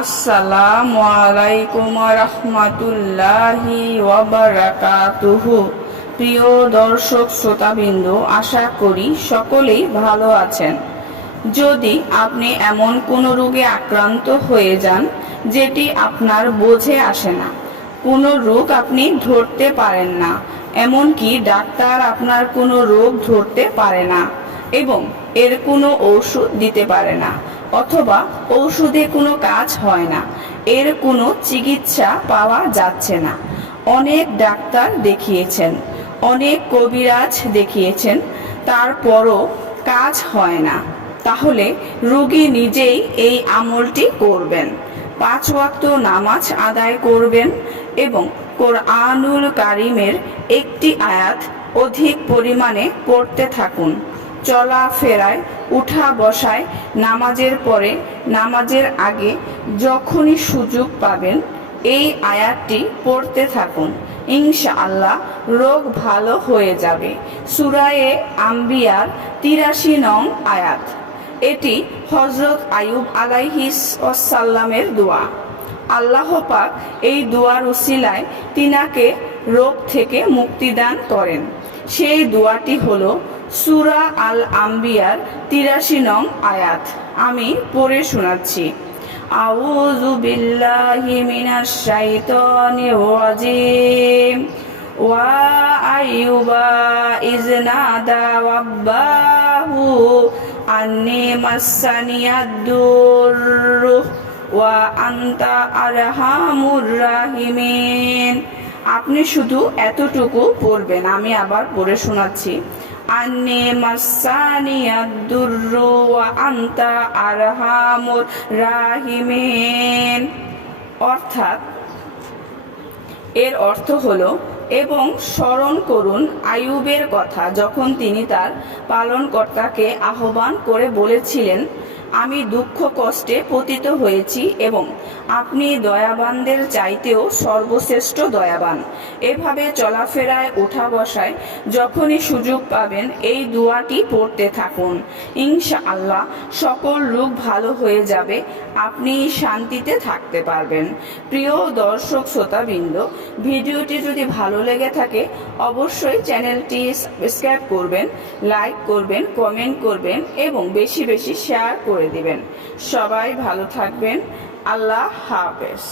আসসালামু আলাইকুম রাহমাতুল্লাহি ওয়া বারাকাতুহু। প্রিয় দর্শক শ্রোতাবৃন্দ, আশা করি সকলেই ভালো আছেন। যদি আপনি এমন কোনো রোগে আক্রান্ত হয়ে যান যেটি আপনার বোঝে আসে না, কোনো রোগ আপনি ধরতে পারেন না, এমনকি ডাক্তার আপনার কোনো রোগ ধরতে পারে না এবং এর কোনো ঔষধ দিতে পারে না, অথবা ঔষধে কোনো কাজ হয় না, এর কোনো চিকিৎসা পাওয়া যাচ্ছে না, অনেক ডাক্তার দেখিয়েছেন, অনেক কবিরাজ দেখিয়েছেন, তারপরও কাজ হয় না, তাহলে রোগী নিজেই এই আমলটি করবেন। 5 ওয়াক্ত নামাজ আদায় করবেন এবং কোরআনুল কারিমের একটি আয়াত অধিক পরিমাণে পড়তে থাকুন। চলাফেরায়, উঠা বসায়, নামাজের পরে, নামাজের আগে, যখনই সুযোগ পাবেন এই আয়াতটি পড়তে থাকুন। ইনশাআল্লাহ রোগ ভালো হয়ে যাবে। সূরায়ে আম্বিয়ার 83 নং আয়াত। এটি হযরত আইয়ুব আলাইহিস সাল্লামের দোয়া। আল্লাহ পাক এই দোয়ার উসিলায় তিনাকে রোগ থেকে মুক্তি দান করেন। সেই দোয়াটি হলো সূরা আল আম্বিয়ার 83 নং আয়াত। আমি পড়ে শোনাচ্ছি। আউযু বিল্লাহি মিনাশ শাইতানির রাজিম। ওয়া আইয়ুবা ইয নাদা রাব্বাহু আন্নী মাসানিয়াদ দুররু ওয়া আনতা আরহামুর রাহিমিন। আপনি শুধু এতটুকু পড়বেন, আমি আবার পড়ে শোনাচ্ছি। আন্নী মাসানিয়াদ দুররু ওয়া আনতা আরহামুর রাহিমিন। অর্থাৎ এর অর্থ হলো, এবং স্মরণ করুন আইয়ুবের কথা, যখন তিনি তার পালনকর্তাকে আহ্বান করে বলেছিলেন, আমি দুঃখ কষ্টে পতিত হয়েছি এবং আপনি দয়াবানদের চাইতেও সর্বশ্রেষ্ঠ দয়াবান। এভাবে চলাফেরায়, উঠা বসায়, যখনই সুযোগ পাবেন এই দোয়াটি পড়তে থাকুন। ইনশাআল্লাহ সকল রোগ ভালো হয়ে যাবে, আপনি শান্তিতে থাকতে পারবেন। প্রিয় দর্শক শ্রোতাবৃন্দ, ভিডিওটি যদি ভালো লেগে থাকে অবশ্যই চ্যানেলটি সাবস্ক্রাইব করবেন, লাইক করবেন, কমেন্ট করবেন এবং বেশি বেশি শেয়ার করে দিবেন। সবাই ভালো থাকবেন। আল্লাহ হাফেজ।